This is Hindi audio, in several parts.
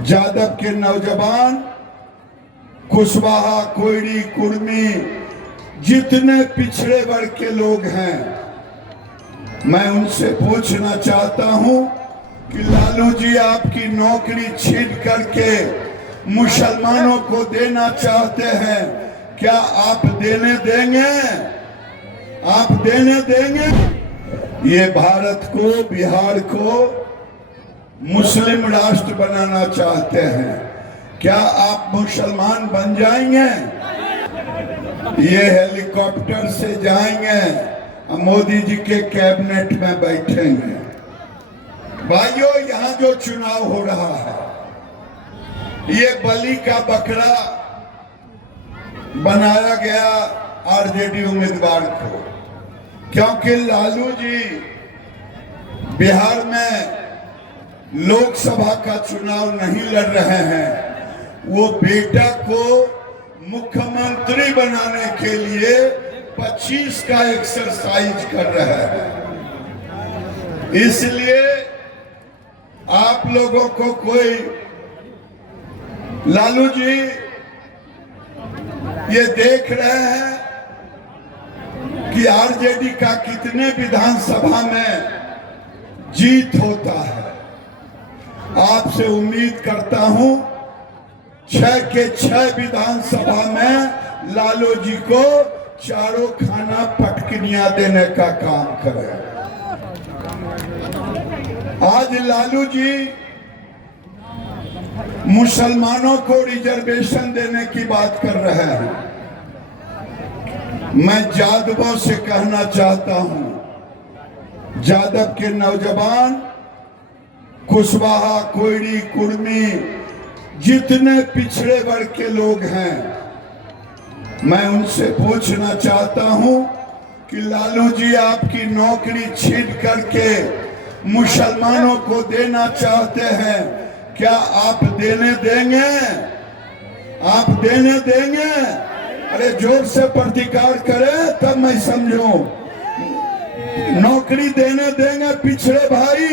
जादव के नौजवान कुशवाहा, कोयरी, कुर्मी, जितने पिछड़े वर्ग के लोग हैं, मैं उनसे पूछना चाहता हूं कि लालू जी आपकी नौकरी छीन करके मुसलमानों को देना चाहते हैं, क्या आप देने देंगे? आप देने देंगे? ये भारत को, बिहार को मुस्लिम राष्ट्र बनाना चाहते हैं, क्या आप मुसलमान बन जाएंगे? ये हेलीकॉप्टर से जाएंगे, मोदी जी के कैबिनेट में बैठेंगे। भाइयों, यहाँ जो चुनाव हो रहा है, ये बलि का बकरा बनाया गया आरजेडी उम्मीदवार को, क्योंकि लालू जी बिहार में लोकसभा का चुनाव नहीं लड़ रहे हैं। वो बेटा को मुख्यमंत्री बनाने के लिए 25 का एक्सरसाइज कर रहे हैं। इसलिए आप लोगों को कोई, लालू जी ये देख रहे हैं कि आरजेडी का कितने विधानसभा में जीत होता है। आपसे उम्मीद करता हूं 6 के 6 विधानसभा में लालू जी को चारों खाना पटकनियां देने का काम करें। आज लालू जी मुसलमानों को रिजर्वेशन देने की बात कर रहे हैं। मैं जादवों से कहना चाहता हूं, जादव के नौजवान कुशवाहा, कोयरी, कुर्मी, जितने पिछड़े वर्ग के लोग हैं, मैं उनसे पूछना चाहता हूं कि लालू जी आपकी नौकरी छीन करके मुसलमानों को देना चाहते हैं, क्या आप देने देंगे? आप देने देंगे? अरे जोर से प्रतिकार करें तब मैं समझूं। नौकरी देने देंगे पिछड़े भाई?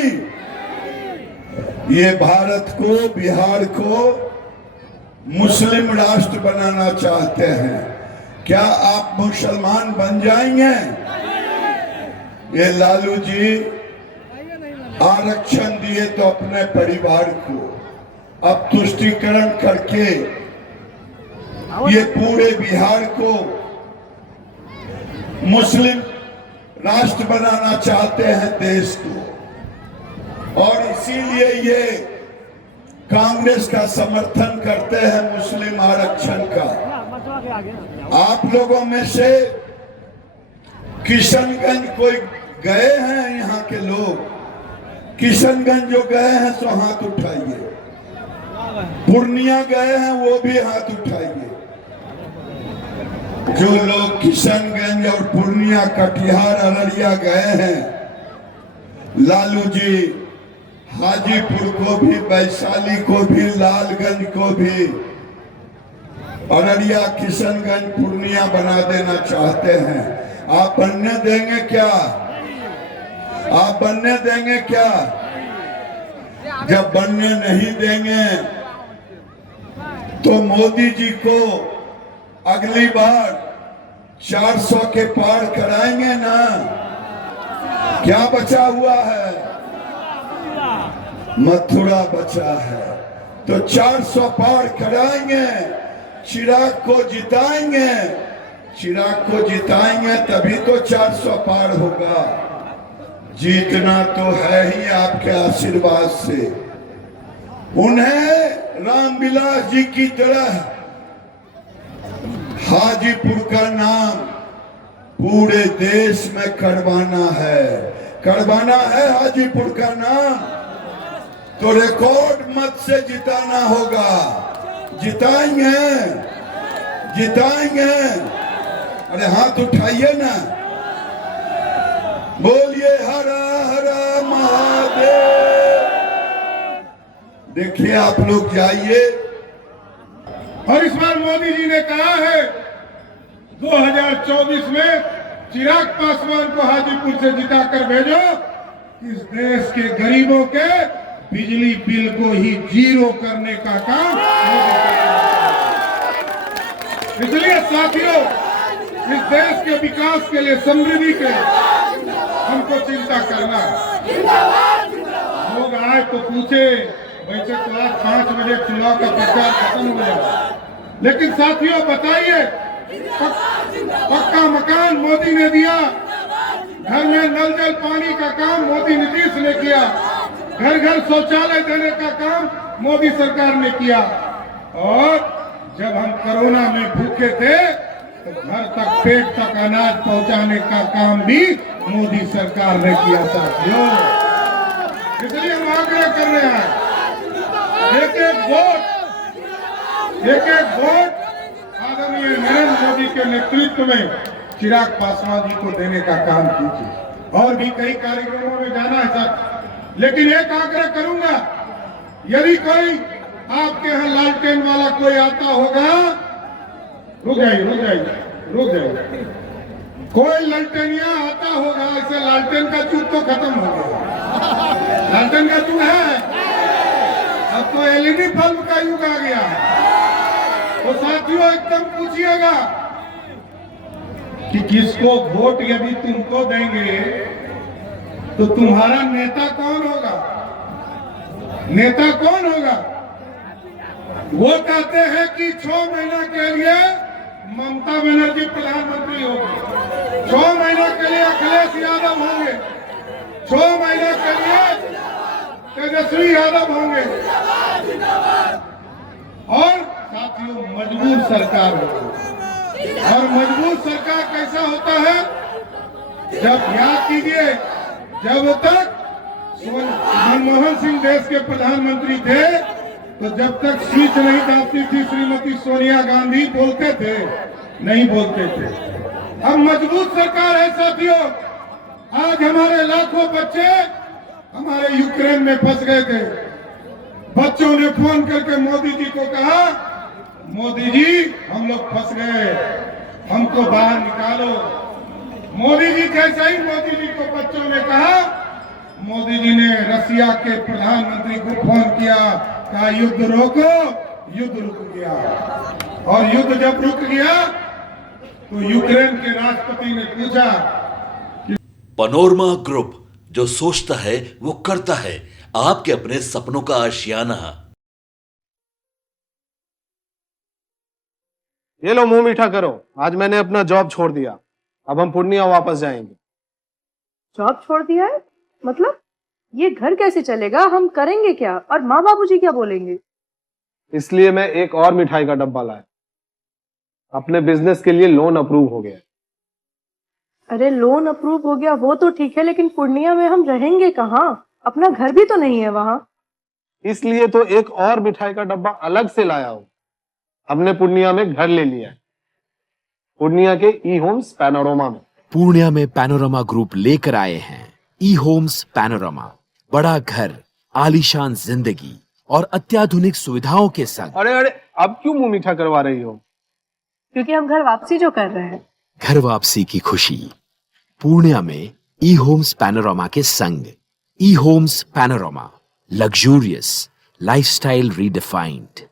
ये भारत को, बिहार को मुस्लिम राष्ट्र बनाना चाहते हैं, क्या आप मुसलमान बन जाएंगे? ये लालू जी आरक्षण दिए तो अपने परिवार को, अब तुष्टीकरण करके ये पूरे बिहार को मुस्लिम राष्ट्र बनाना चाहते हैं, देश को। और इसीलिए ये कांग्रेस का समर्थन करते हैं मुस्लिम आरक्षण का। आप लोगों में से किशनगंज कोई गए हैं? यहाँ के लोग किशनगंज जो गए हैं सो हाथ उठाइए। पूर्णिया गए हैं वो भी हाथ उठाइए। जो लोग किशनगंज और पूर्णिया, कटिहार, अररिया गए हैं, लालू जी हाजीपुर को भी, वैशाली को भी, लालगंज को भी, अररिया, किशनगंज, पूर्णिया बना देना चाहते हैं। आप बनने देंगे क्या? आप बनने देंगे क्या? जब बनने नहीं देंगे तो मोदी जी को अगली बार 400 के पार कराएंगे ना? क्या बचा हुआ है? मथुरा बचा है, तो 400 पार कराएंगे, चिराग को जिताएंगे। चिराग को जिताएंगे तभी तो 400 पार होगा। जीतना तो है ही आपके आशीर्वाद से। उन्हें रामविलास जी की तरह हाजीपुर का नाम पूरे देश में करवाना है, करवाना है हाजीपुर का नाम। तो रिकॉर्ड मत से जिताना होगा। जिताएंगे, जिताएंगे। अरे हाथ उठाइए ना, बोलिए हर हर महादेव। देखिए आप लोग जाइए। और इस बार मोदी जी ने कहा है 2024 में चिराग पासवान को हाजीपुर से जिताकर भेजो। इस देश के गरीबों के बिजली बिल को ही जीरो करने का काम मोदी सरकार। इसलिए साथियों, इस देश के विकास के लिए, समृद्धि के लिए हमको चिंता करना है। लोग आए तो पूछे, वैसे तो आज 5 बजे चुनाव का प्रचार खत्म हो जाएगा, लेकिन साथियों बताइए, पक्का मकान मोदी ने दिया, घर में नल जल पानी का काम मोदी नीतीश ने किया, घर घर शौचालय देने का काम मोदी सरकार ने किया, और जब हम कोरोना में भूखे थे तो घर तक, पेट तक अनाज पहुंचाने का काम भी मोदी सरकार ने किया साथियों। इसलिए हम आग्रह कर रहे हैं, एक एक वोट आदरणीय नरेंद्र मोदी के नेतृत्व में चिराग पासवान जी को देने का काम कीजिए। और भी कई कार्यक्रमों में जाना है सर, लेकिन एक आग्रह करूंगा, यदि कोई आपके यहाँ लालटेन वाला कोई आता होगा, रुक जाइए, कोई लालटेनिया आता होगा, ऐसे लालटेन का युग तो खत्म हो गया, लालटेन का युग है, अब तो एलईडी बल्ब का युग आ गया है। तो साथियों एकदम पूछिएगा कि किसको वोट यदि तुमको देंगे तो तुम्हारा नेता कौन होगा, नेता कौन होगा? वो कहते हैं कि 6 महीना के लिए ममता बनर्जी प्रधानमंत्री होगी, 6 महीना के लिए अखिलेश यादव होंगे, 6 महीने के लिए तेजस्वी यादव होंगे, और साथियों मजबूर सरकार होगी। और मजबूर सरकार कैसा होता है? जब याद कीजिए, जब तक मनमोहन सिंह देश के प्रधानमंत्री थे तो जब तक स्विच नहीं दाबती थी श्रीमती सोनिया गांधी, बोलते थे, नहीं बोलते थे। अब मजबूत सरकार है साथियों। आज हमारे लाखों बच्चे हमारे यूक्रेन में फंस गए थे, बच्चों ने फोन करके मोदी जी को कहा, मोदी जी हम लोग फंस गए, हमको बाहर निकालो। मोदी जी जैसे ही मोदी जी को बच्चों ने कहा, मोदी जी ने रसिया के प्रधानमंत्री को फोन किया, कहा युद्ध रोको, युद्ध रुक गया। और युद्ध जब रुक गया तो यूक्रेन के राष्ट्रपति ने पूछा, पैनोरमा ग्रुप, जो सोचता है वो करता है, आपके अपने सपनों का आशियाना। ये लो मुंह मीठा करो, आज मैंने अपना जॉब छोड़ दिया, अब हम पूर्णिया वापस जाएंगे। जॉब छोड़ दिया है? मतलब ये घर कैसे चलेगा? हम करेंगे क्या? और माँ बाबूजी क्या बोलेंगे? इसलिए मैं एक और मिठाई का डब्बा लाया, अपने बिजनेस के लिए लोन अप्रूव हो गया। अरे लोन अप्रूव हो गया वो तो ठीक है, लेकिन पूर्णिया में हम रहेंगे कहाँ? अपना घर भी तो नहीं है वहाँ। इसलिए तो एक और मिठाई का डब्बा अलग से लाया हूँ। हमने पूर्णिया में घर ले लिया है, पूर्णिया के ई होम्स पैनोरमा में। पूर्णिया में पैनोरमा ग्रुप लेकर आए हैं ई होम्स पैनोरमा। बड़ा घर, आलीशान जिंदगी और अत्याधुनिक सुविधाओं के संग। अरे अब क्यों मुंह मीठा करवा रही हो? क्योंकि हम घर वापसी जो कर रहे हैं। घर वापसी की खुशी पूर्णिया में ई होम्स पैनोरमा के संग। E homes panorama, luxurious lifestyle redefined.